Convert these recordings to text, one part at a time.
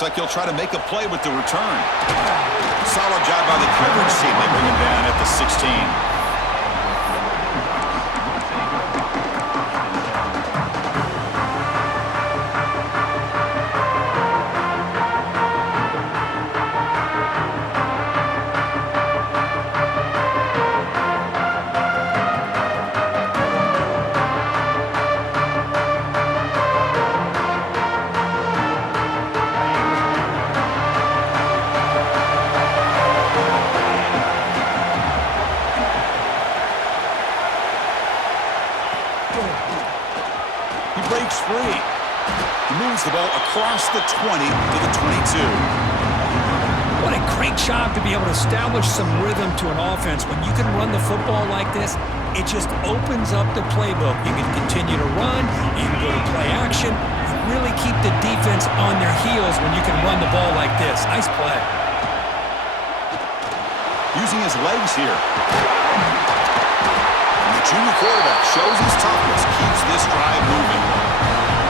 Looks like he'll try to make a play with the return. Solid job by the coverage team. They bring him down at the 16. Breaks free. He moves the ball across the 20 to the 22. What a great job to be able to establish some rhythm to an offense. When you can run the football like this, it just opens up the playbook. You can continue to run, you can go to play action, you really keep the defense on their heels when you can run the ball like this. Nice play. Using his legs here. The junior quarterback shows his toughness, keeps this drive moving.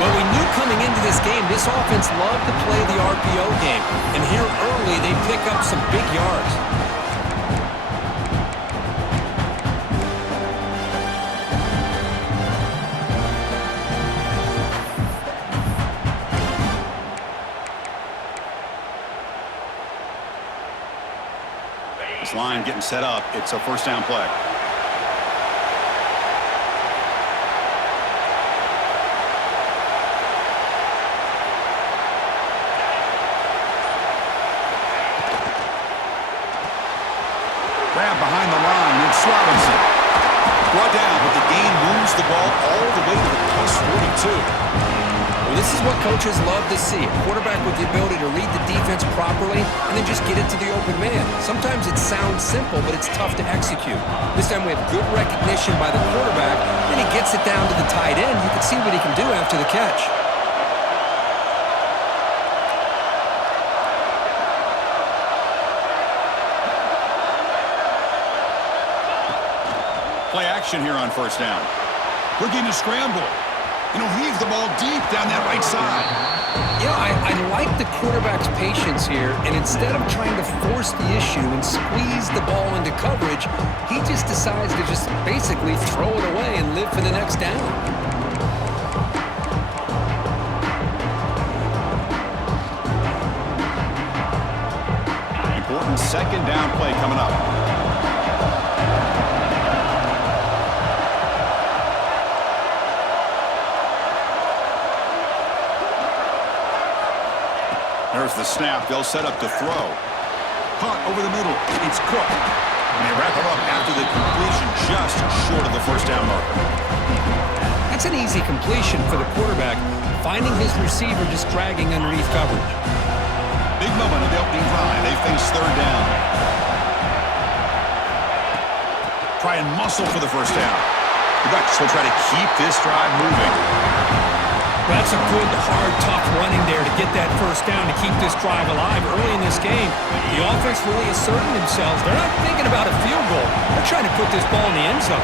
Well, we knew coming into this game, this offense loved to play the RPO game. And here early, they pick up some big yards. This line getting set up. It's a first down play. Grab behind the line. It's Robinson. Brought down, but the gain moves the ball all the way to the plus 42. Well, this is what coaches love to see. A quarterback with the ability to read the defense properly and then just get it to the open man. Sometimes it sounds simple, but it's tough to execute. This time we have good recognition by the quarterback, then he gets it down to the tight end. You can see what he can do after the catch. Play action here on first down. Looking to scramble. Heave the ball deep down that right side. I like the quarterback's patience here, and instead of trying to force the issue and squeeze the ball into coverage, he just decides to just basically throw it away and live for the next down. Important second down play coming up. There's the snap. They'll set up to throw. Caught over the middle. It's Cook. And they wrap it up after the completion just short of the first down marker. That's an easy completion for the quarterback, finding his receiver just dragging underneath coverage. Big moment of the opening drive. They face third down. Try and muscle for the first down. The Bucs will try to keep this drive moving. That's a good, hard, tough running there to get that first down to keep this drive alive. Early in this game, the offense really asserting themselves. They're not thinking about a field goal. They're trying to put this ball in the end zone.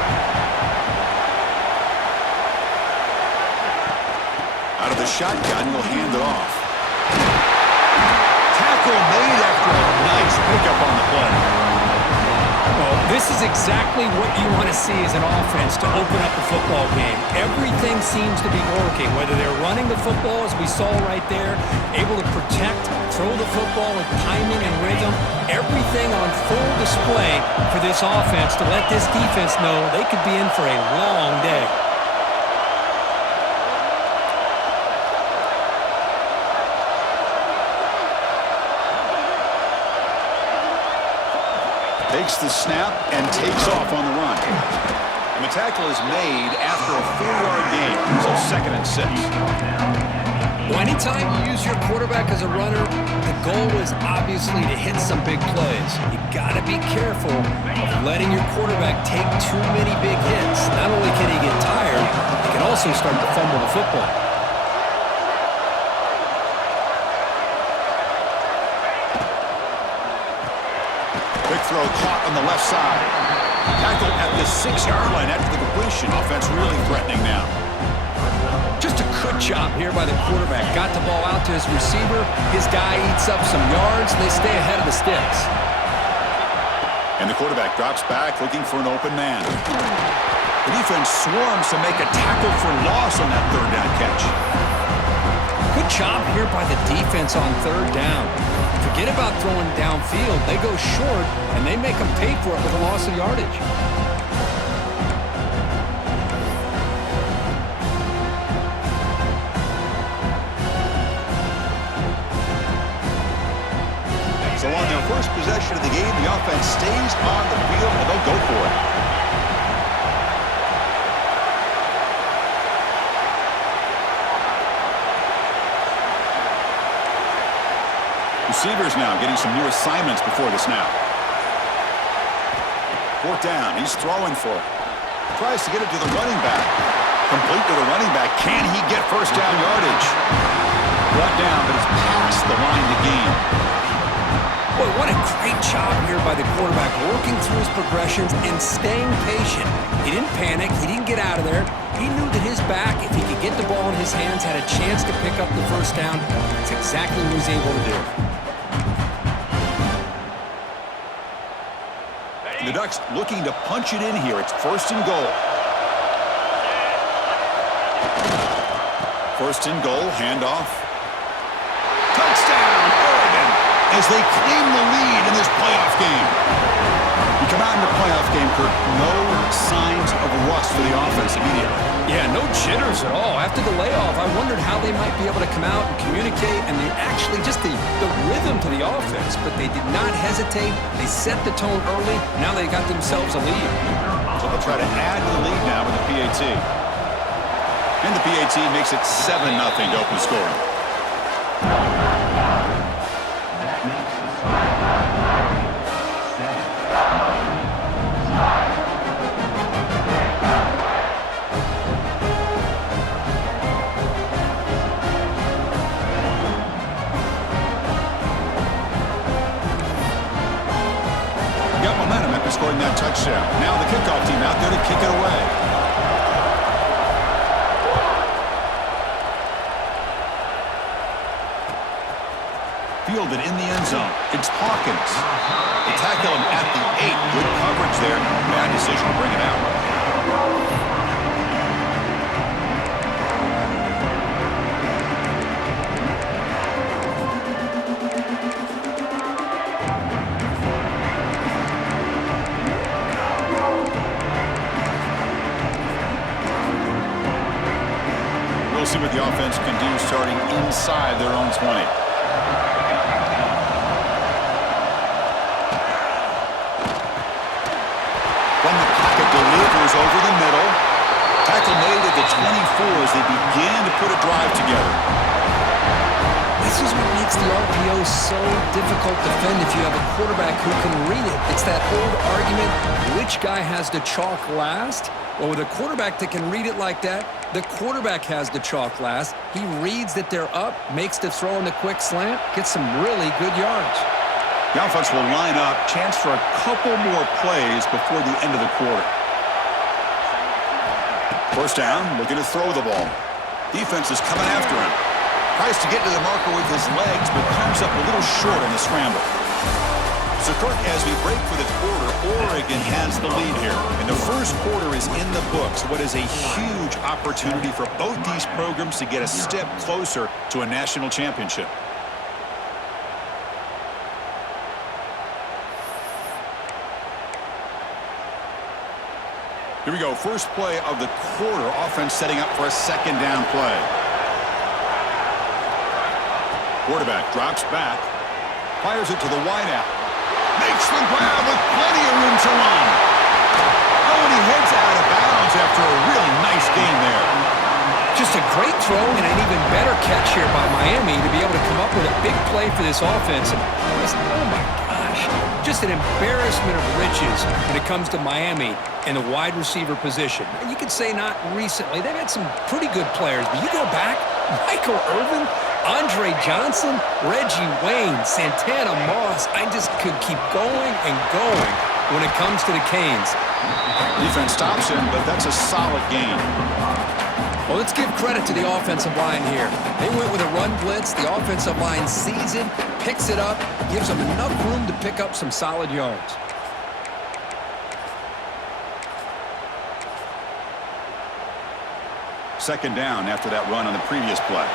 Out of the shotgun, he'll hand it off. Tackle made after a nice pickup on the play. Well, this is exactly what you want to see as an offense to open up a football game. Everything seems to be working, whether they're running the football, as we saw right there, able to protect, throw the football with timing and rhythm, everything on full display for this offense to let this defense know they could be in for a long day. Takes the snap and takes off on the run. And the tackle is made after a 4-yard gain, so 2nd and 6. Well, anytime you use your quarterback as a runner, the goal is obviously to hit some big plays. You got to be careful of letting your quarterback take too many big hits. Not only can he get tired, he can also start to fumble the football. Quick throw caught on the left side. Tackle at the 6-yard line after the completion. Offense really threatening now. Just a Good job here by the quarterback. Got the ball out to his receiver. His guy eats up some yards, and they stay ahead of the sticks. And the quarterback drops back looking for an open man. The defense swarms to make a tackle for loss on that third down catch. Good job here by the defense on third down. Forget about throwing downfield. They go short, and they make them pay for it with a loss of yardage. So on their first possession of the game, the offense stays on the field, and they'll go for it. Receivers now getting some new assignments before the snap. Fourth down. He's throwing for it. Tries to get it to the running back. Complete to the running back. Can he get first down yardage? Brought down, but it's past the line to gain. Boy, what a great job here by the quarterback, working through his progressions and staying patient. He didn't panic. He didn't get out of there. He knew that his back, if he could get the ball in his hands, had a chance to pick up the first down. That's exactly what he was able to do. The Ducks looking to punch it in here. It's first and goal. First and goal, handoff. Touchdown, Oregon, as they claim the lead in this playoff game. You come out in the playoff game, Kirk, no signs of rust for the offense immediately. Yeah, no jitters at all. After the layoff, I wondered how they might be able to come out and communicate, and they actually just the rhythm to the offense, but they did not hesitate. They set the tone early. Now they got themselves a lead. So they'll try to add to the lead now with the PAT. And the PAT makes it 7-0 to open scoring. Scoring that touchdown. Now the kickoff team out there to kick it away. Fielded in the end zone. It's Hawkins. They tackle him at the 8. Good coverage there. Bad decision to bring it out. See what the offense can do starting inside their own 20. From the pocket, delivers over the middle. Tackle made at the 24 as they begin to put a drive together. This is what makes the RPO so difficult to defend if you have a quarterback who can read it. It's that old argument, which guy has the chalk last? Well, with a quarterback that can read it like that, the quarterback has the chalk last. He reads that they're up, makes the throw in the quick slant, gets some really good yards. The offense will line up, chance for a couple more plays before the end of the quarter. First down, looking to throw the ball. Defense is coming after him. Tries to get to the marker with his legs, but comes up a little short on the scramble. So, Kirk, as we break for the quarter, Oregon has the lead here. And the first quarter is in the books. What is a huge opportunity for both these programs to get a step closer to a national championship. Here we go. First play of the quarter. Offense setting up for a second down play. Quarterback drops back. Fires it to the wideout. Makes the grab with plenty of room to run. Oh, and he heads out of bounds after a really nice gain there. Just a great throw and an even better catch here by Miami to be able to come up with a big play for this offense. And just, oh my gosh, just an embarrassment of riches when it comes to Miami in the wide receiver position. And you could say not recently. They've had some pretty good players, but you go back, Michael Irvin, Andre Johnson, Reggie Wayne, Santana Moss. I just could keep going and going when it comes to the Canes. Defense stops him, but that's a solid gain. Well, let's give credit to the offensive line here. They went with a run blitz. The offensive line sees it, picks it up, gives them enough room to pick up some solid yards. Second down after that run on the previous play.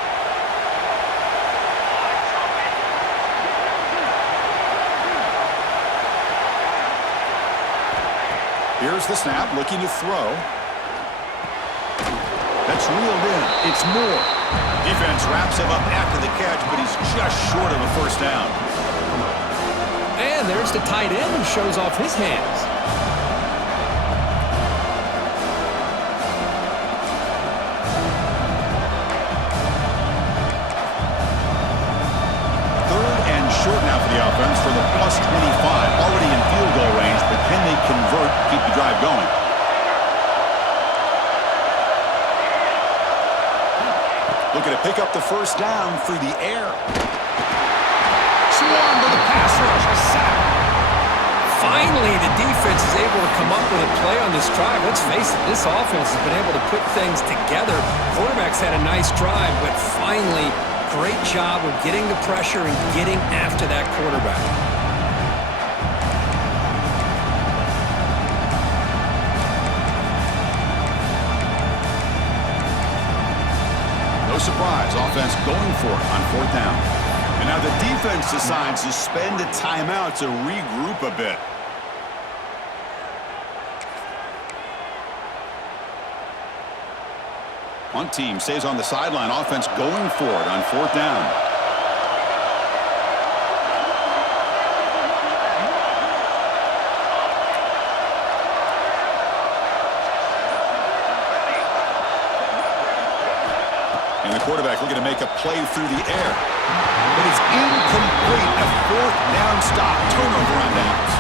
Here's the snap, looking to throw. That's reeled in. It's Moore. Defense wraps him up after the catch, but he's just short of a first down. And there's the tight end who shows off his hands. Third and short now for the offense for the plus 25. Already in field goal range, but can they convert, keep the drive going? Looking to pick up the first down through the air. Swarmed with the pass rush, a sack. Finally, the defense is able to come up with a play on this drive. Let's face it, this offense has been able to put things together. Quarterback's had a nice drive, but finally, great job of getting the pressure and getting after that quarterback. No surprise, offense going for it on fourth down. And now the defense decides to spend a timeout to regroup a bit. One team stays on the sideline, offense going for it on fourth down. And the quarterback looking to make a play through the air. But it's incomplete. A fourth down stop. Turnover on downs.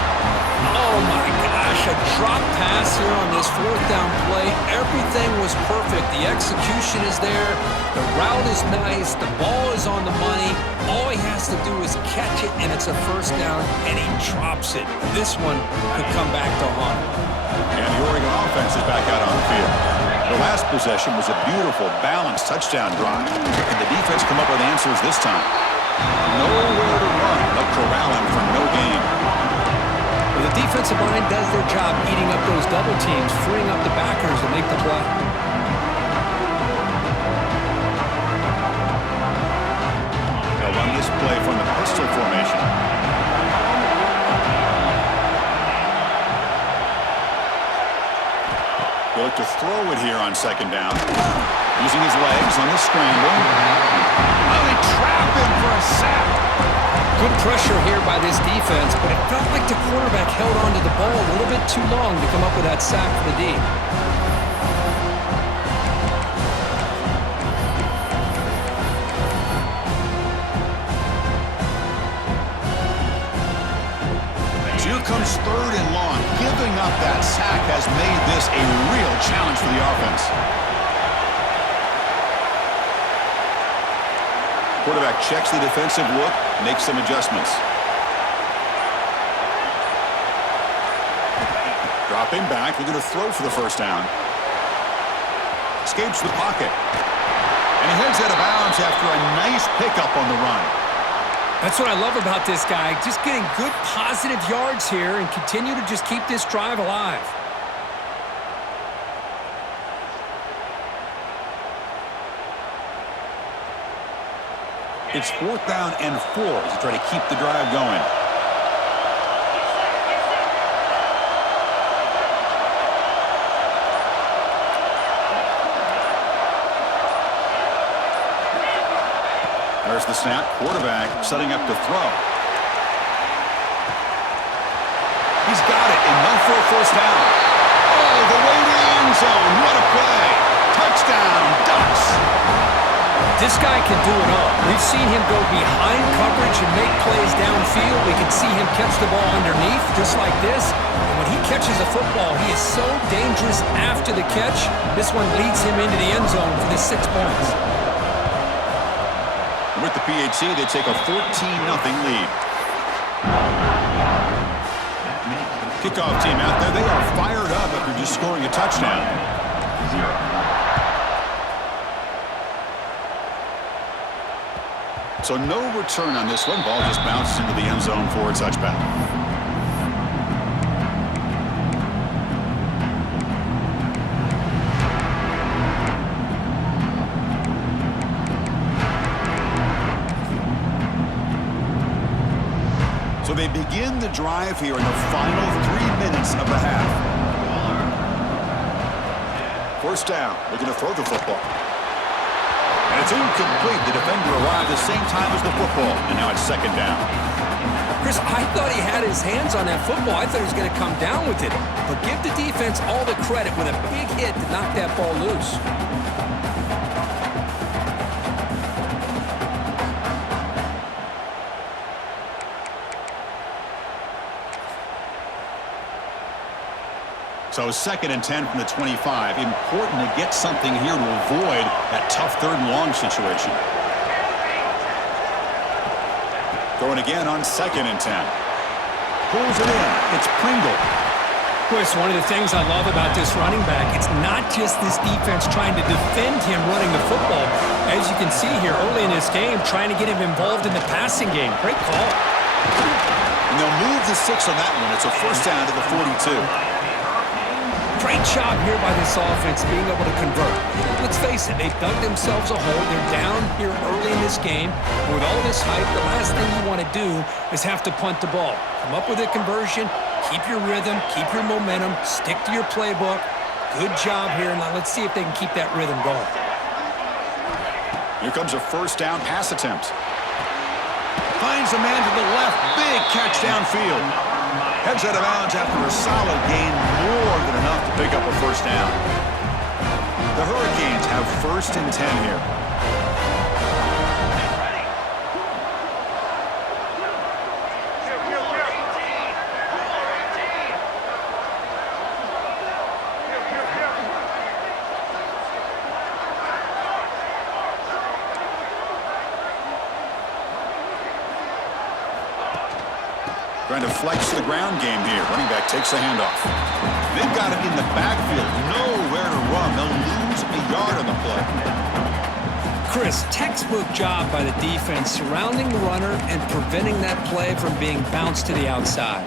Oh my gosh, a drop pass here on this fourth down play. Everything was perfect. The execution is there. The route is nice. The ball is on the money. All he has to do is catch it, and it's a first down, and he drops it. This one could come back to haunt him. And the Oregon offense is back out on the field. The last possession was a beautiful, balanced touchdown drive. And the defense come up with answers this time. Nowhere to run. They'll corral him for no gain. Well, the defensive line does their job eating up those double teams, freeing up the backers to make the play. They'll run this play from the pistol formation. He'll look to throw it here on second down. Using his legs on the scramble. Oh, they trap him for a sack. Good pressure here by this defense, but it felt like the quarterback held onto the ball a little bit too long to come up with that sack for the D. So here comes third and long. Giving up that sack has made this a real challenge for the offense. Quarterback checks the defensive look, makes some adjustments. Dropping back, looking to throw for the first down. Escapes the pocket. And he heads out of bounds after a nice pickup on the run. That's what I love about this guy. Just getting good positive yards here and continue to just keep this drive alive. It's fourth down and 4 as they try to keep the drive going. There's the snap. Quarterback setting up to throw. He's got it. Enough for a first down. Oh, the way to the end zone. What a play. Touchdown, Ducks. This guy can do it all. We've seen him go behind coverage and make plays downfield. We can see him catch the ball underneath, just like this. And when he catches a football, he is so dangerous after the catch. This one leads him into the end zone for the 6 points. With the PHC, they take a 14-0 lead. Kickoff team out there. They are fired up after just scoring a touchdown. So no return on this one. Ball just bounces into the end zone for a touchback. So they begin the drive here in the final 3 minutes of the half. First down, looking to throw the football. And it's incomplete. The defender arrived at the same time as the football, and now it's second down. Chris, I thought he had his hands on that football. I thought he was going to come down with it. But give the defense all the credit with a big hit to knock that ball loose. So 2nd and 10 from the 25. Important to get something here to avoid that tough 3rd and long situation. Going again on 2nd and 10. Pulls it in. It's Pringle. Chris, one of the things I love about this running back, it's not just this defense trying to defend him running the football. As you can see here early in this game, trying to get him involved in the passing game. Great call. And they'll move the 6 on that one. It's a first down to the 42. Great job here by this offense being able to convert. Let's face it, they've dug themselves a hole. They're down here early in this game. With all this hype, the last thing you want to do is have to punt the ball. Come up with a conversion, keep your rhythm, keep your momentum, stick to your playbook. Good job here. Now let's see if they can keep that rhythm going. Here comes a first down pass attempt. Finds a man to the left. Big catch downfield. Heads out of bounds after a solid gain, more than enough to pick up a first down. The Hurricanes have 1st and 10 here. Trying to flex the ground game here. Running back takes the handoff. They've got it in the backfield. Nowhere to run. They'll lose a yard on the play. Chris, textbook job by the defense surrounding the runner and preventing that play from being bounced to the outside.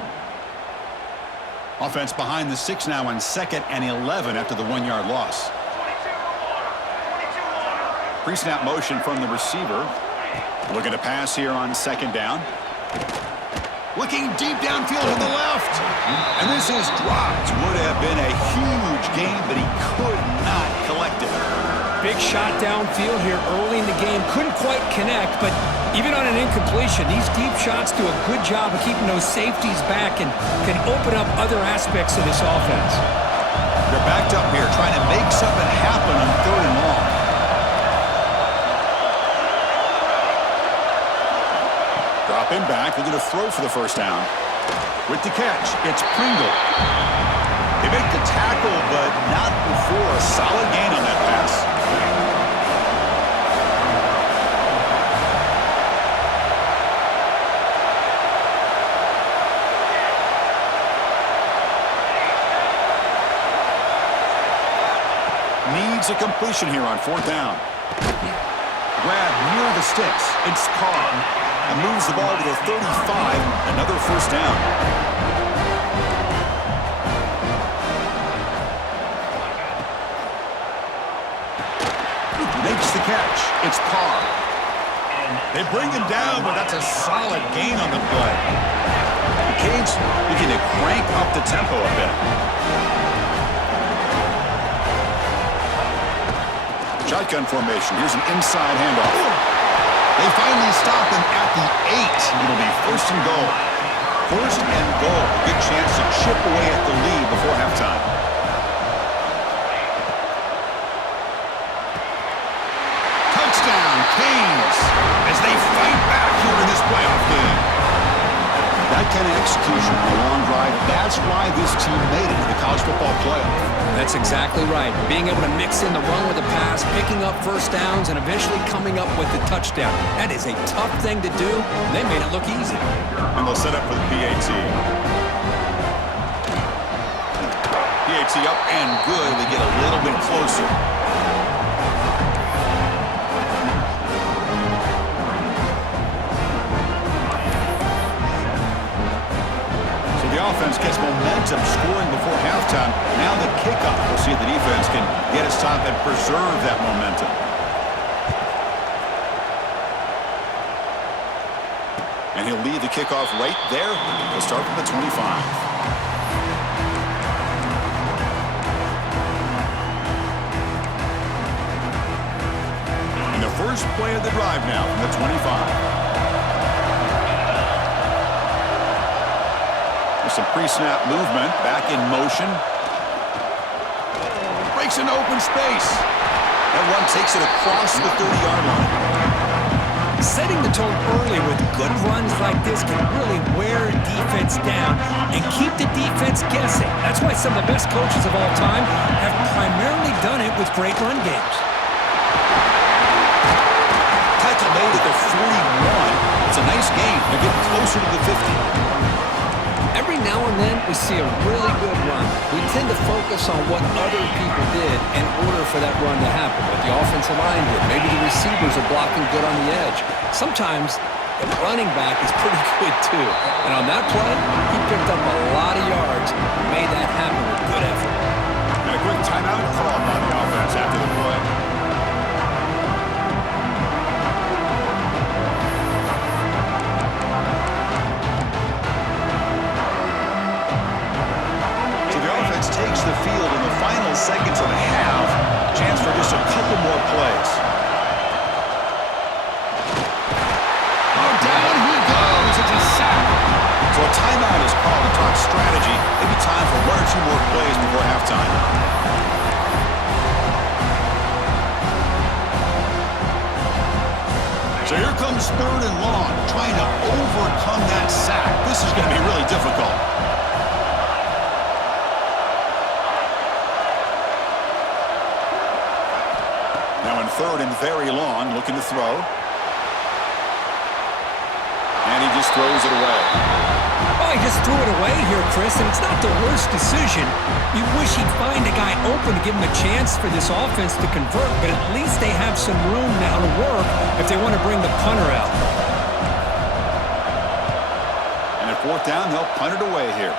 Offense behind the 6 now on 2nd and 11 after the 1-yard loss. Pre-snap motion from the receiver. Looking to pass here on 2nd down. Looking deep downfield to the left. And this is dropped. Would have been a huge gain, but he could not collect it. Big shot downfield here early in the game. Couldn't quite connect, but even on an incompletion, these deep shots do a good job of keeping those safeties back and can open up other aspects of this offense. They're backed up here trying to make something happen on 3rd and long. Dropping back, looking to throw for the first down. With the catch, it's Pringle. They make the tackle, but not before a solid gain on that pass. Needs a completion here on 4th down. Grab near the sticks. It's Carr. And moves the ball to the 35. Another first down. Makes the catch. It's Carr. They bring him down, but that's a solid gain on the play. The Canes begin to crank up the tempo a bit. Shotgun formation. Here's an inside handoff. They finally stop him at the 8. It'll be 1st and goal. 1st and goal. A good chance to chip away at the lead before halftime. Touchdown, Canes, as they fight back here in this playoff game. That kind of execution on a long drive, that's why this team made it to the college football playoff. That's exactly right. Being able to mix in the run with the pass, picking up first downs, and eventually coming up with the touchdown. That is a tough thing to do, and they made it look easy. And they'll set up for the PAT. PAT up and good. They get a little bit closer. offense gets momentum scoring before halftime. Now the kickoff. We'll see if the defense can get a stop and preserve that momentum. And he'll lead the kickoff right there. He'll start from the 25. First play of the drive now from the 25. With some pre-snap movement, back in motion. Breaks into open space. That one takes it across the 30-yard line. Setting the tone early with good runs like this can really wear a defense down and keep the defense guessing. That's why some of the best coaches of all time have primarily done it with great run games. Made at the 41. It's a nice game. They're getting closer to the 50. Every now and then we see a really good run. We tend to focus on what other people did in order for that run to happen. What the offensive line did. Maybe the receivers are blocking good on the edge. Sometimes the running back is pretty good too. And on that play, he picked up a lot of yards and made that happen with good effort. And a quick timeout call by the offense after the play. Takes the field in the final seconds of the half. Chance for just a couple more plays. Oh, down he goes. It's a sack. So a timeout is called to talk strategy. Maybe time for one or two more plays before halftime. So here comes 3rd and long, trying to overcome that sack. This is going to be really difficult. Now in 3rd and very long, looking to throw. And he just throws it away. Oh, he just threw it away here, Chris, and it's not the worst decision. You wish he'd find a guy open to give him a chance for this offense to convert, but at least they have some room now to work if they want to bring the punter out. And at 4th down, they'll punt it away here.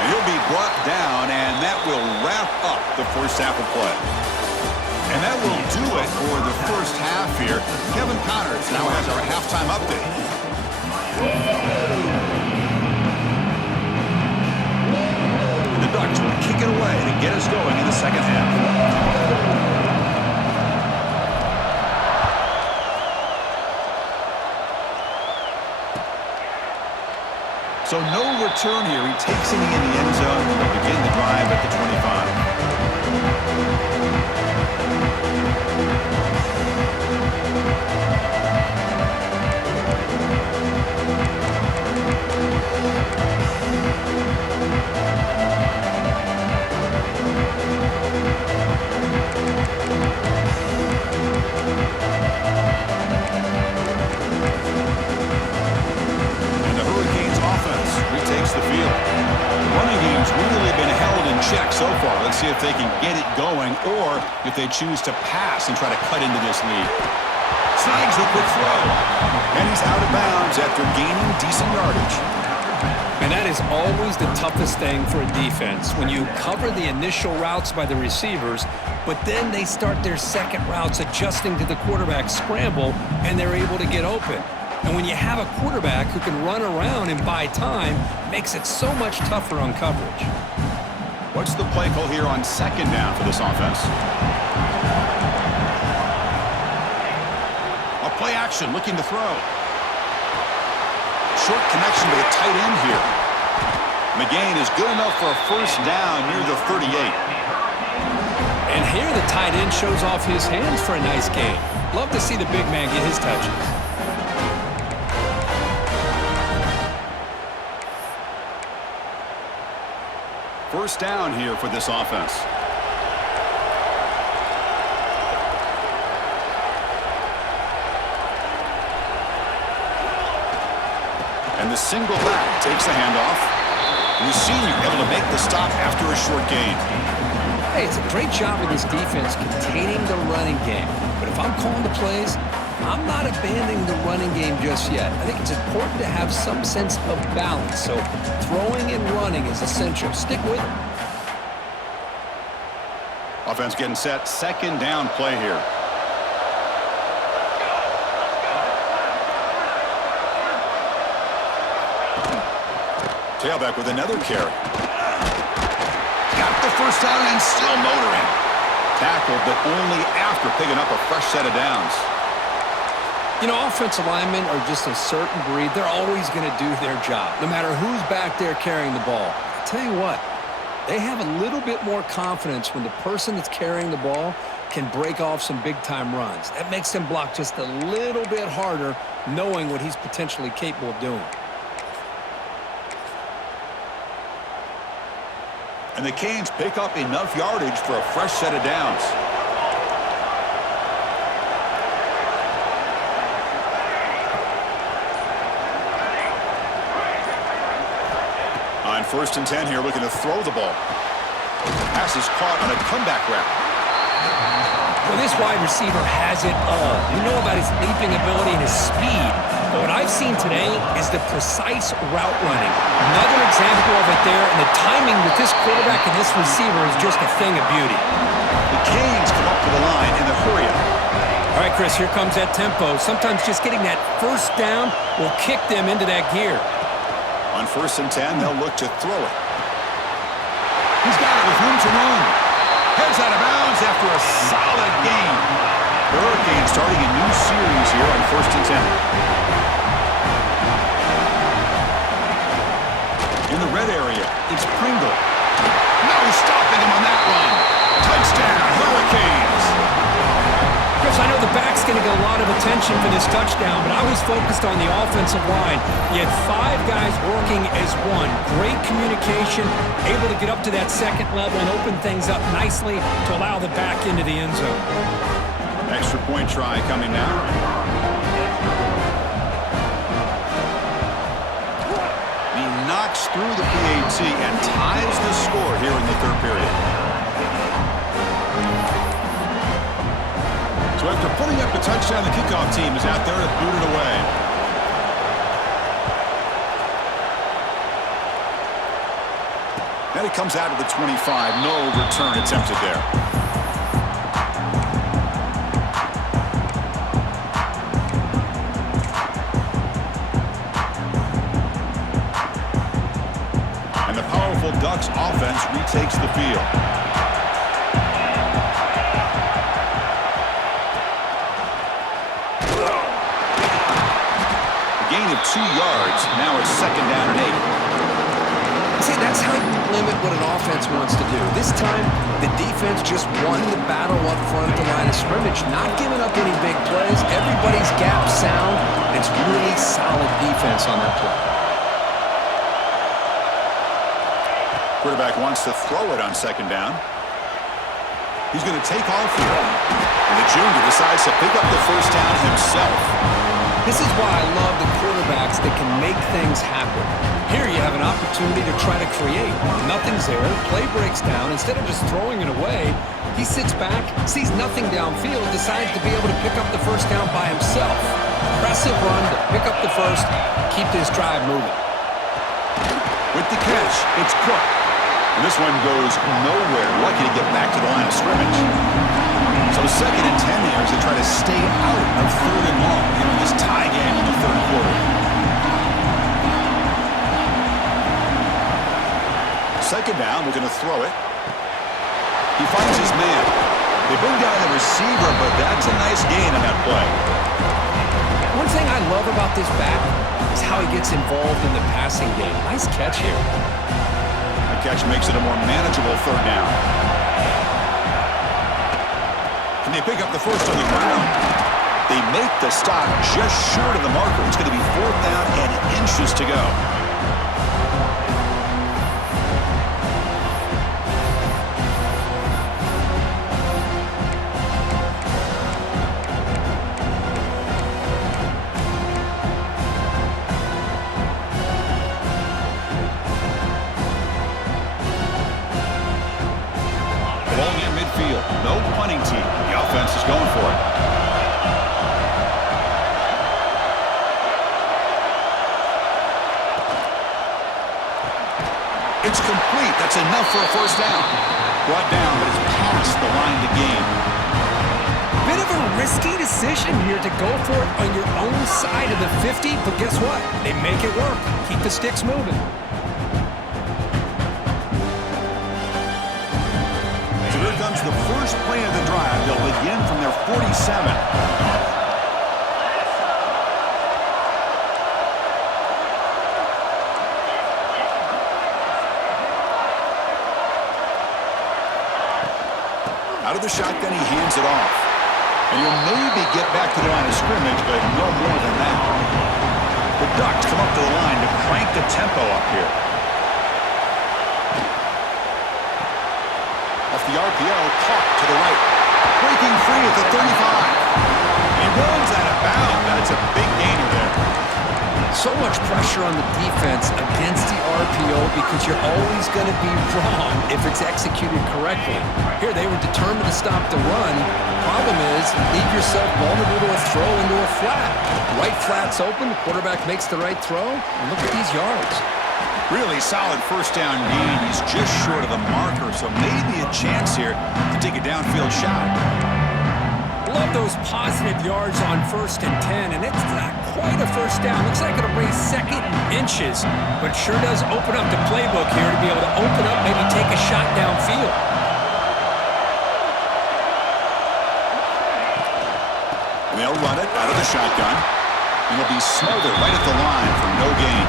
And he'll be brought down, and that will wrap up the first half of play. And that will do it for the first half here. Kevin Connors now has our halftime update. And the Ducks will kick it away to get us going in the second half. So no return here. He takes it in the end zone to begin the drive at the 25. The field. The running game's really been held in check so far. Let's see if they can get it going or if they choose to pass and try to cut into this lead. Snags the quick throw. And he's out of bounds after gaining decent yardage. And that is always the toughest thing for a defense. When you cover the initial routes by the receivers, but then they start their second routes adjusting to the quarterback's scramble, and they're able to get open. And when you have a quarterback who can run around and buy time, it makes it so much tougher on coverage. What's the play call here on 2nd down for this offense? A play action, looking to throw. Short connection to the tight end here. McGain is good enough for a first down near the 38. And here the tight end shows off his hands for a nice gain. Love to see the big man get his touches. First down here for this offense. And the single back takes the handoff. And the senior able to make the stop after a short gain. Hey, it's a great job of this defense containing the running game. But if I'm calling the plays, I'm not abandoning the running game just yet. I think it's important to have some sense of balance. So throwing and running is essential. Stick with it. Offense getting set. Second down play here. Tailback with another carry. Got the first down and still motoring. Tackled, but only after picking up a fresh set of downs. You know, offensive linemen are just a certain breed. They're always going to do their job, no matter who's back there carrying the ball. I tell you what, they have a little bit more confidence when the person that's carrying the ball can break off some big-time runs. That makes them block just a little bit harder, knowing what he's potentially capable of doing. And the Canes pick up enough yardage for a fresh set of downs. On 1st and 10 here, looking to throw the ball. Pass is caught on a comeback route. Well, this wide receiver has it all. You know about his leaping ability and his speed. But what I've seen today is the precise route running. Another example of it there, and the timing with this quarterback and this receiver is just a thing of beauty. The Canes come up to the line in the hurry-up. All right, Chris, here comes that tempo. Sometimes just getting that first down will kick them into that gear. On 1st and 10, they'll look to throw it. He's got it with room to run. Heads out of bounds after a solid gain. The Hurricanes starting a new series here on 1st and 10. In the red area, it's Pringle. No stopping him on that run. Touchdown, Hurricanes. Chris, I know the back's going to get a lot of attention for this touchdown, but I was focused on the offensive line. You had 5 guys working as one. Great communication, able to get up to that second level and open things up nicely to allow the back into the end zone. Extra point try coming now. He knocks through the PAT and ties the score here in the 3rd period. So after putting up the touchdown, the kickoff team is out there to boot it away. And it comes out of the 25. No return attempted there. And the powerful Ducks offense retakes the field. Gain of 2 yards. Now it's 2nd down and 8. See, that's how you limit what an offense wants to do. This time, the defense just won the battle up front at the line of scrimmage, not giving up any big plays. Everybody's gap sound, and it's really solid defense on that play. Quarterback wants to throw it on 2nd down. He's going to take off here. And the junior decides to pick up the first down himself. This is why I love the quarterbacks that can make things happen. Here you have an opportunity to try to create. Nothing's there. Play breaks down. Instead of just throwing it away, he sits back, sees nothing downfield, decides to be able to pick up the first down by himself. Impressive run to pick up the first, keep this drive moving. With the catch, it's Cook. And this one goes nowhere. Lucky to get back to the line of scrimmage. So 2nd and 10 here as they try to stay out of 3rd and long here in this tie game in the 3rd quarter. 2nd down, we're going to throw it. He finds his man. They bring down the receiver, but that's a nice gain on that play. One thing I love about this back is how he gets involved in the passing game. Nice catch here. The catch makes it a more manageable 3rd down. And they pick up the first on the ground. They make the stop just short of the marker. It's going to be 4th down and inches to go. Ball near midfield. No punting team. The offense is going for it. It's complete. That's enough for a first down. Brought down, but it's past the line to gain. Bit of a risky decision here to go for it on your own side of the 50, but guess what? They make it work. Keep the sticks moving. So here comes the first play of the drive. They'll begin from their 47. Out of the shotgun, he hands it off. And he'll maybe get back to the line of scrimmage, but no more than that. The Ducks come up to the line to crank the tempo up here. Off the RPO, caught to the right. Breaking free at the 35. He runs out of bounds. That's a big gainer there. So much pressure on the defense against the RPO because you're always going to be wrong if it's executed correctly. Here, they were determined to stop the run. The problem is, you leave yourself vulnerable to a throw into a flat. Right flat's open, the quarterback makes the right throw, and look at these yards. Really solid first down gain. He's just short of the marker, so maybe a chance here to take a downfield shot. Love those positive yards on 1st and 10, and it's not quite a first down. Looks like it'll bring second and inches, but it sure does open up the playbook here to be able to open up, maybe take a shot downfield. And they'll run it out of the shotgun, and it'll be smothered right at the line for no gain.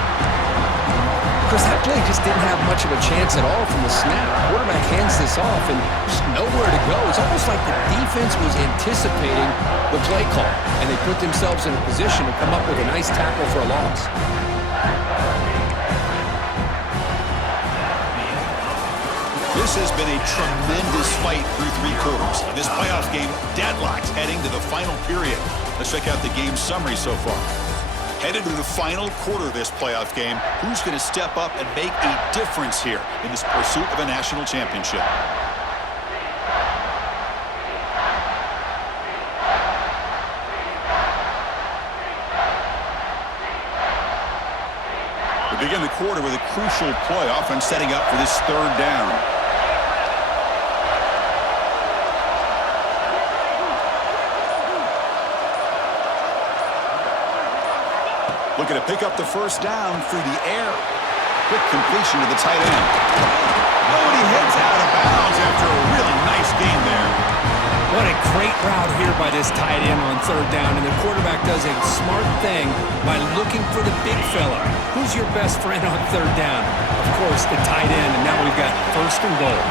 Chris, that play just didn't have much of a chance at all from the snap. Quarterback hands this off and just nowhere to go. It's almost like the defense was anticipating the play call, and they put themselves in a position to come up with a nice tackle for a loss. This has been a tremendous fight through 3 quarters. This playoff game deadlocked heading to the final period. Let's check out the game summary so far. Headed to the final quarter of this playoff game, who's going to step up and make a difference here in this pursuit of a national championship? We begin the quarter with a crucial play, offense setting up for this 3rd down. Looking to pick up the first down through the air. Quick completion to the tight end. Oh, and he heads out of bounds after a really nice gain there. What a great route here by this tight end on 3rd down, and the quarterback does a smart thing by looking for the big fella. Who's your best friend on 3rd down? Of course, the tight end, and now we've got 1st and goal.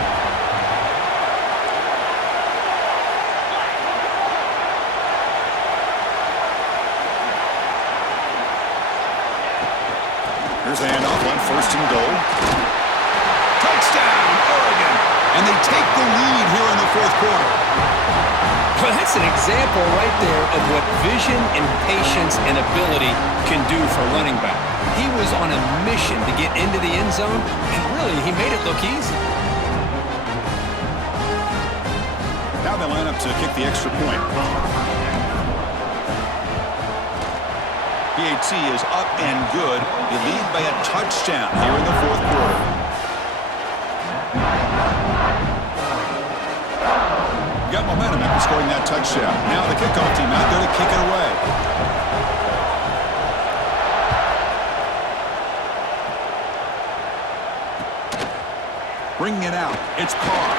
Here's the handoff on 1st and goal. Touchdown, Oregon! And they take the lead here in the 4th quarter. Well, that's an example right there of what vision and patience and ability can do for a running back. He was on a mission to get into the end zone, and really, he made it look easy. Now they line up to kick the extra point. PAT is up and good. They lead by a touchdown here in the 4th quarter. Got momentum after scoring that touchdown. Now the kickoff team out there to kick it away. Bringing it out. It's Carr.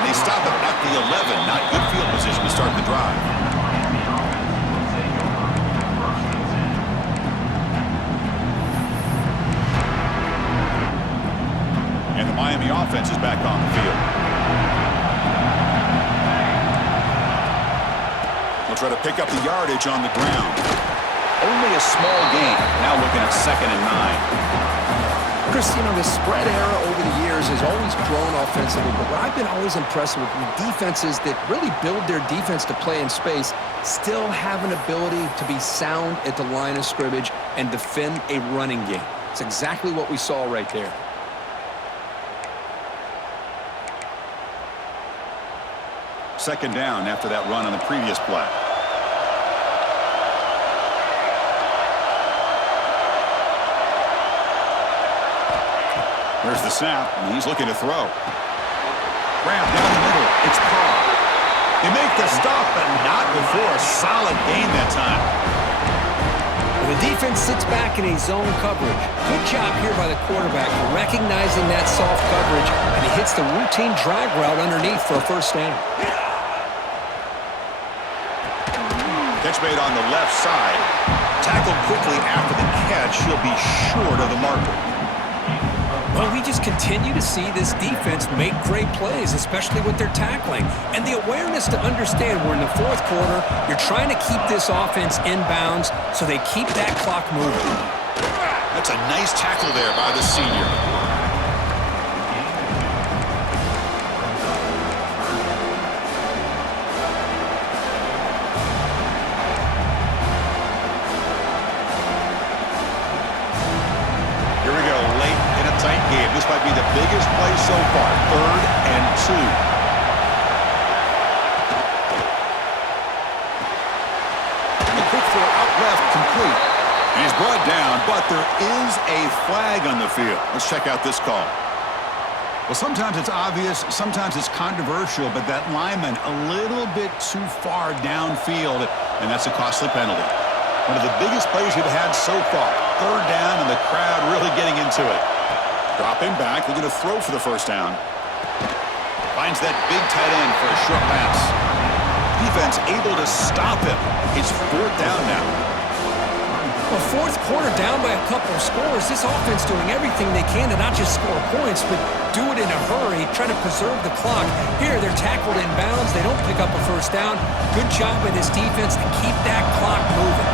And they stop it at the 11. Not good field position to start the drive. And the Miami offense is back on the field. They'll try to pick up the yardage on the ground. Only a small gain. Now looking at 2nd and 9. Chris, you know, the spread era over the years has always grown offensively, but what I've been always impressed with defenses that really build their defense to play in space still have an ability to be sound at the line of scrimmage and defend a running game. It's exactly what we saw right there. Second down after that run on the previous play. Here's the snap, and he's looking to throw. Grab down the middle. It's Carr. They make the stop, but not before a solid gain that time. The defense sits back in a zone coverage. Good job here by the quarterback recognizing that soft coverage, and he hits the routine drag route underneath for a first down. Catch made on the left side. Tackled quickly after the catch. He'll be short of the marker. Well, we just continue to see this defense make great plays, especially with their tackling. And the awareness to understand we're in the fourth quarter, you're trying to keep this offense in bounds so they keep that clock moving. That's a nice tackle there by the senior. This might be the biggest play so far. 3rd and 2. And the quick throw out left, complete. He's brought down, but there is a flag on the field. Let's check out this call. Well, sometimes it's obvious, sometimes it's controversial, but that lineman a little bit too far downfield, and that's a costly penalty. One of the biggest plays we've had so far. 3rd down, and the crowd really getting into it. Dropping back, they're going to throw for the first down. Finds that big tight end for a short pass. Defense able to stop him. It's 4th down now. Well, fourth quarter down by a couple of scores. This offense doing everything they can to not just score points, but do it in a hurry, try to preserve the clock. Here, they're tackled in bounds. They don't pick up a first down. Good job by this defense to keep that clock moving.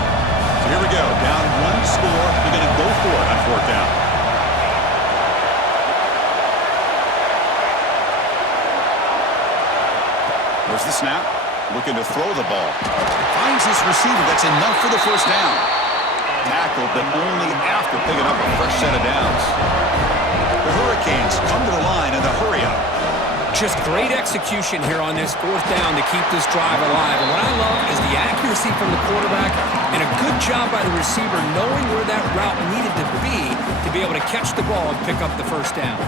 So here we go. Down 1 score. They're going to go for it on 4th down. There's the snap. Looking to throw the ball. Finds his receiver. That's enough for the first down. Tackled, but only after picking up a fresh set of downs. The Hurricanes come to the line in the hurry-up. Just great execution here on this 4th down to keep this drive alive. And what I love is the accuracy from the quarterback and a good job by the receiver knowing where that route needed to be able to catch the ball and pick up the first down.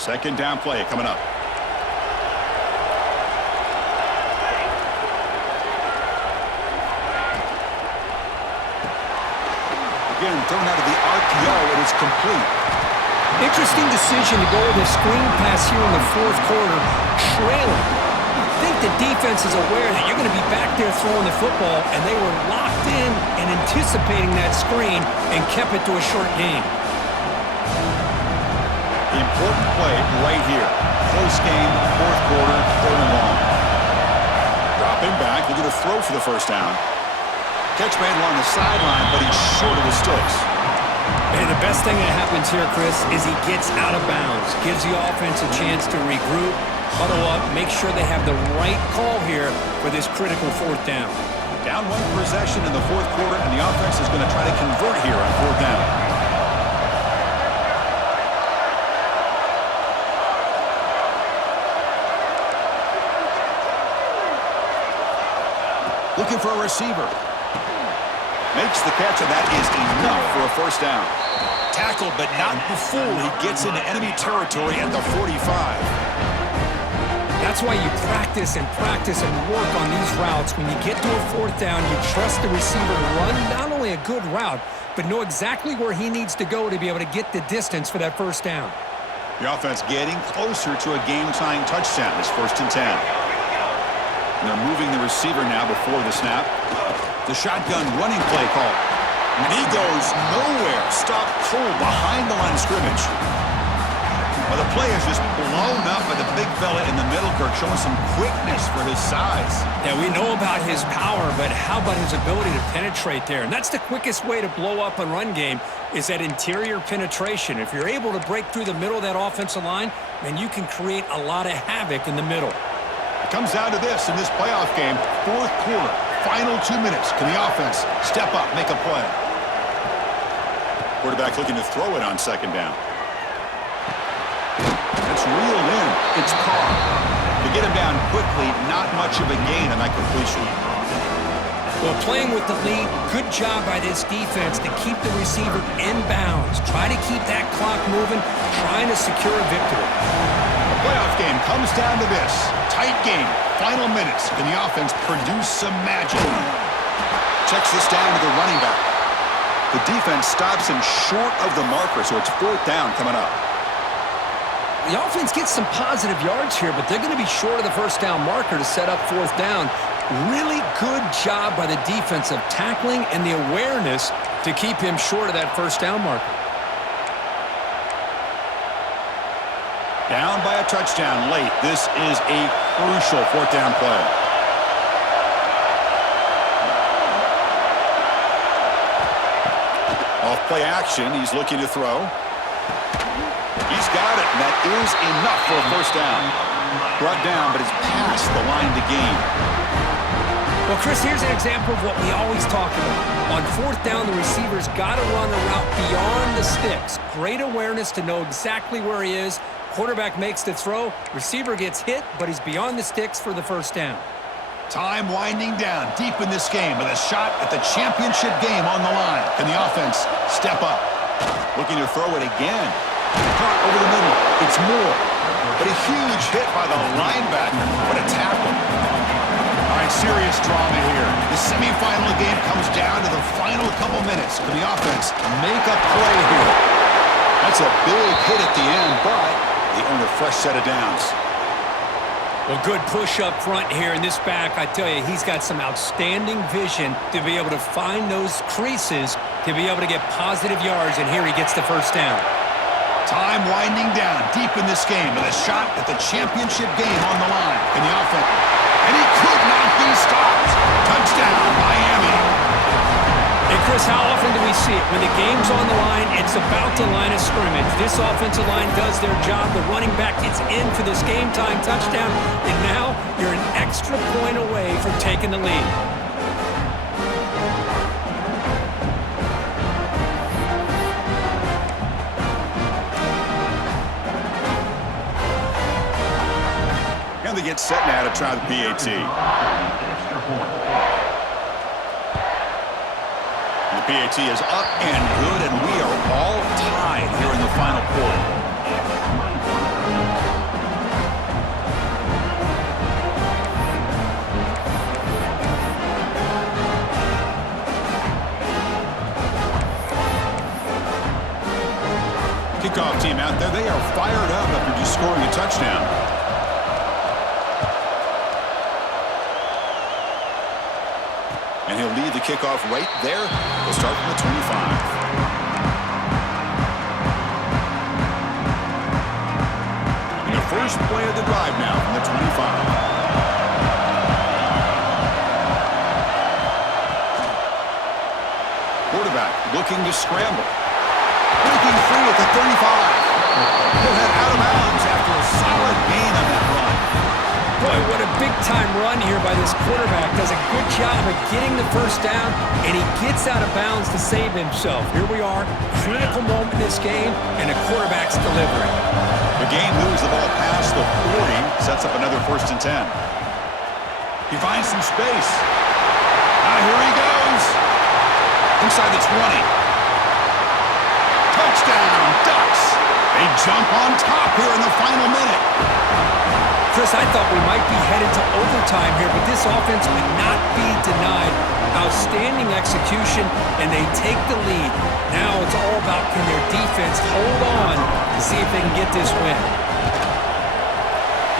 Second down play coming up. Again, thrown out of the RPO, and it's complete. Interesting decision to go with a screen pass here in the fourth quarter, trailing. I think the defense is aware that you're going to be back there throwing the football, and they were locked in and anticipating that screen and kept it to a short gain. Important play right here. Close game, fourth quarter, 3rd and long. Dropping back, looking to throw for the first down. Catch made along the sideline, but he's short of the sticks. And the best thing that happens here, Chris, is he gets out of bounds. Gives the offense a chance to regroup, huddle up, make sure they have the right call here for this critical 4th down. Down 1 possession in the fourth quarter, and the offense is going to try to convert here on 4th down. Looking for a receiver. Makes the catch, and that is enough for a first down. Tackled, but not before he gets into enemy territory at the 45. That's why you practice and work on these routes. When you get to a 4th down, you trust the receiver to run not only a good route, but know exactly where he needs to go to be able to get the distance for that first down. The offense getting closer to a game-tying touchdown. It's 1st and 10. And they're moving the receiver now before the snap. The shotgun running play call. And he goes nowhere. Stopped cold behind the line of scrimmage. Well, the play is just blown up by the big fella in the middle, Kirk, showing some quickness for his size. Yeah, we know about his power, but how about his ability to penetrate there? And that's the quickest way to blow up a run game is that interior penetration. If you're able to break through the middle of that offensive line, then you can create a lot of havoc in the middle. It comes down to this in this playoff game, fourth quarter, final 2 minutes. Can the offense step up, make a play? Quarterback looking to throw it on 2nd down. It's reeled in. It's Carr. The They get him down quickly, not much of a gain on that completion. Well, playing with the lead, good job by this defense to keep the receiver in bounds. Try to keep that clock moving, trying to secure a victory. The playoff game comes down to this. Tight game, final minutes. Can the offense produce some magic? Checks this down to the running back. The defense stops him short of the marker, so it's 4th down coming up. The offense gets some positive yards here, but they're going to be short of the 1st down marker to set up 4th down. Really good job by the defense of tackling and the awareness to keep him short of that 1st down marker. Down by a touchdown late. This is a crucial 4th down play. Off play action, he's looking to throw. He's got it, and that is enough for a 1st down. Brought down, but it's past the line to gain. Well, Chris, here's an example of what we always talk about. On 4th down, the receiver's got to run a route beyond the sticks. Great awareness to know exactly where he is. Quarterback makes the throw. Receiver gets hit, but he's beyond the sticks for the 1st down. Time winding down deep in this game with a shot at the championship game on the line. Can the offense step up? Looking to throw it again. Caught over the middle. It's Moore. But a huge hit by the linebacker. What a tackle. All right, serious drama here. The semifinal game comes down to the final couple minutes. Can the offense make a play here? That's a big hit at the end, but they earn a fresh set of downs. Well, good push up front here in this back. I tell you, he's got some outstanding vision to be able to find those creases, to be able to get positive yards, and here he gets the 1st down. Time winding down deep in this game with a shot at the championship game on the line. Can the offense? And he could not be stopped. Touchdown, Miami. Hey, Chris, how often do we see it? When the game's on the line, it's about the line of scrimmage. This offensive line does their job. The running back gets in for this game-time touchdown, and now you're an extra point away from taking the lead. And they get set now to try the PAT. The PAT is up and good, and we are all tied here in the final quarter. Kickoff team out there, they are fired up after just scoring a touchdown. And he'll lead the kickoff right there. We'll start from the 25. And the first play of the drive now from the 25. Quarterback looking to scramble. Breaking free at the 35. He'll head out of bounds after a solid gain on that run. Boy, what a big-time run here by this quarterback. Does a good job of getting the 1st down, and he gets out of bounds to save himself. Here we are, critical moment in this game, and the quarterback's delivering. The game moves the ball past the 40, sets up another 1st and 10. He finds some space. Here he goes. Inside the 20. Touchdown, Ducks. They jump on top here in the final minute. Chris, I thought we might be headed to overtime here, but this offense would not be denied. Outstanding execution, and they take the lead. Now it's all about can their defense hold on to see if they can get this win.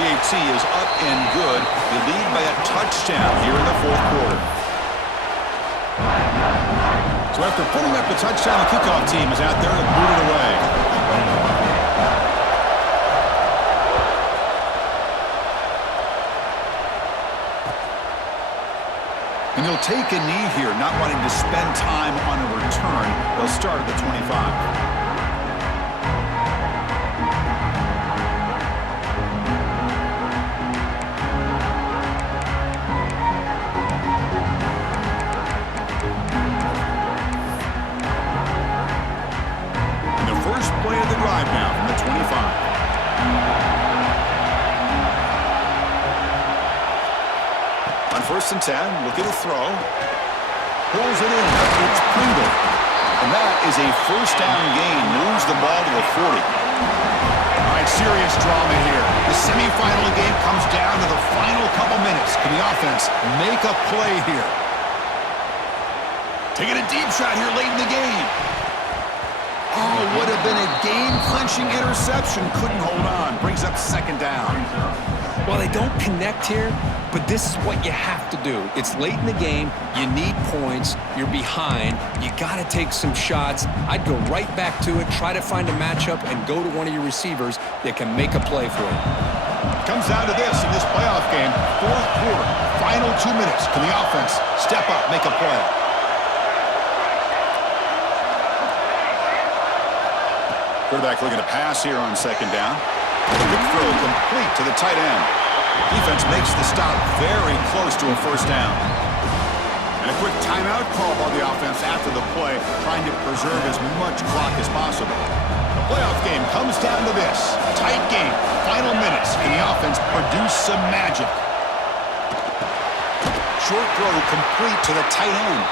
PAT is up and good. They lead by a touchdown here in the 4th quarter. So after putting up the touchdown, the kickoff team is out there to boot it away. And he'll take a knee here, not wanting to spend time on a return. They'll start at the 25. Play of the drive now from the 25. First and 10, looking to throw. Pulls it in. It's Pringle. And that is a first down gain. Moves the ball to the 40. All right, serious drama here. The semifinal game comes down to the final couple minutes. Can the offense make a play here? Taking a deep shot here late in the game. Oh, would have been a game-clinching interception. Couldn't hold on. Brings up second down. Well, they don't connect here, but this is what you have to do. It's late in the game. You need points. You're behind. You got to take some shots. I'd go right back to it, try to find a matchup, and go to one of your receivers that can make a play for you. Comes down to this in this playoff game. Fourth quarter, final 2 minutes. Can the offense step up, make a play? Quarterback looking to pass here on second down. Quick throw complete to the tight end. Defense makes the stop very close to a first down. And a quick timeout call by the offense after the play, trying to preserve as much clock as possible. The playoff game comes down to this. Tight game, final minutes. Can the offense produce some magic? Short throw complete to the tight end.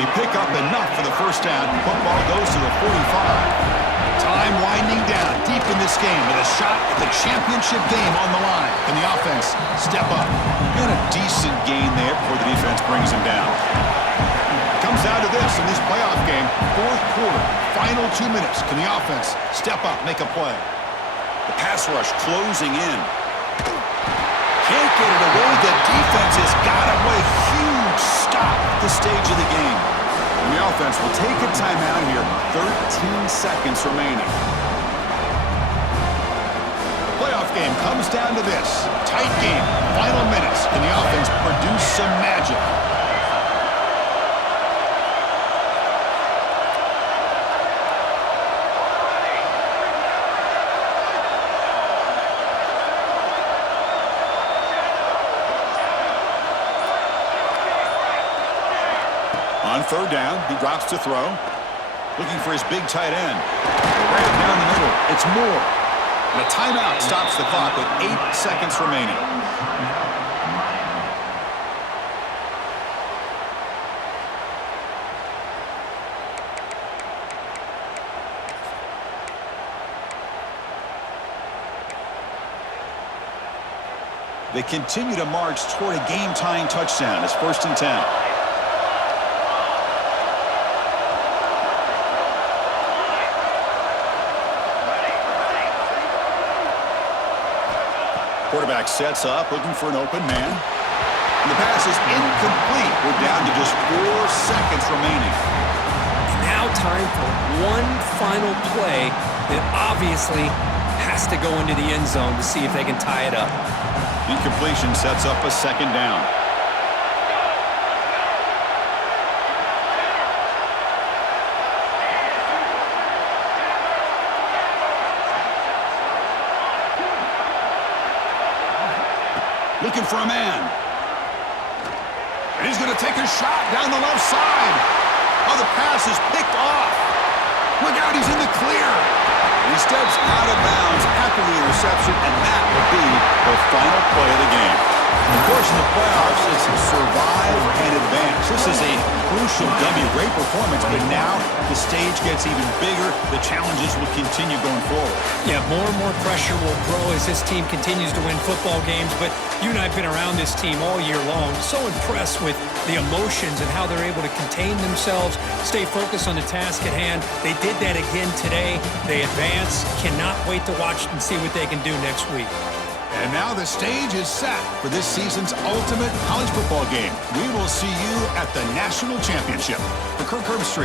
They pick up enough for the first down. Football goes to the 45. Time winding down deep in this game with a shot at the championship game on the line. Can the offense step up? And a decent gain there before the defense brings him down. It comes down to this in this playoff game. Fourth quarter, final 2 minutes. Can the offense step up, make a play? The pass rush closing in. Can't get it away. The defense has got him with a huge stop at this stage of the game. And the offense will take a timeout here. 13 seconds remaining. The playoff game comes down to this. Tight game, final minutes. Can the offense produce some magic? On third down, he drops to throw. Looking for his big tight end. Right down the middle. It's Moore. And a timeout stops the clock with 8 seconds remaining. They continue to march toward a game-tying touchdown. It's first and 10. Quarterback sets up, looking for an open man. And the pass is incomplete. We're down to just 4 seconds remaining. Now time for one final play that obviously has to go into the end zone to see if they can tie it up. Incompletion sets up a second down. Looking for a man. And he's going to take a shot down the left side. Oh, the pass is picked off. Look out, he's in the clear. He steps out of bounds after the interception, and that will be the final play of the game. Of course, in the playoffs, it's survive and advance. This is a crucial W. Great performance, but now the stage gets even bigger. The challenges will continue going forward. Yeah, more and more pressure will grow as this team continues to win football games, but you and I have been around this team all year long. So impressed with the emotions and how they're able to contain themselves, stay focused on the task at hand. They did that again today. They advance. Cannot wait to watch and see what they can do next week. And now the stage is set for this season's ultimate college football game. We will see you at the National Championship. For Kirk Herbstreit.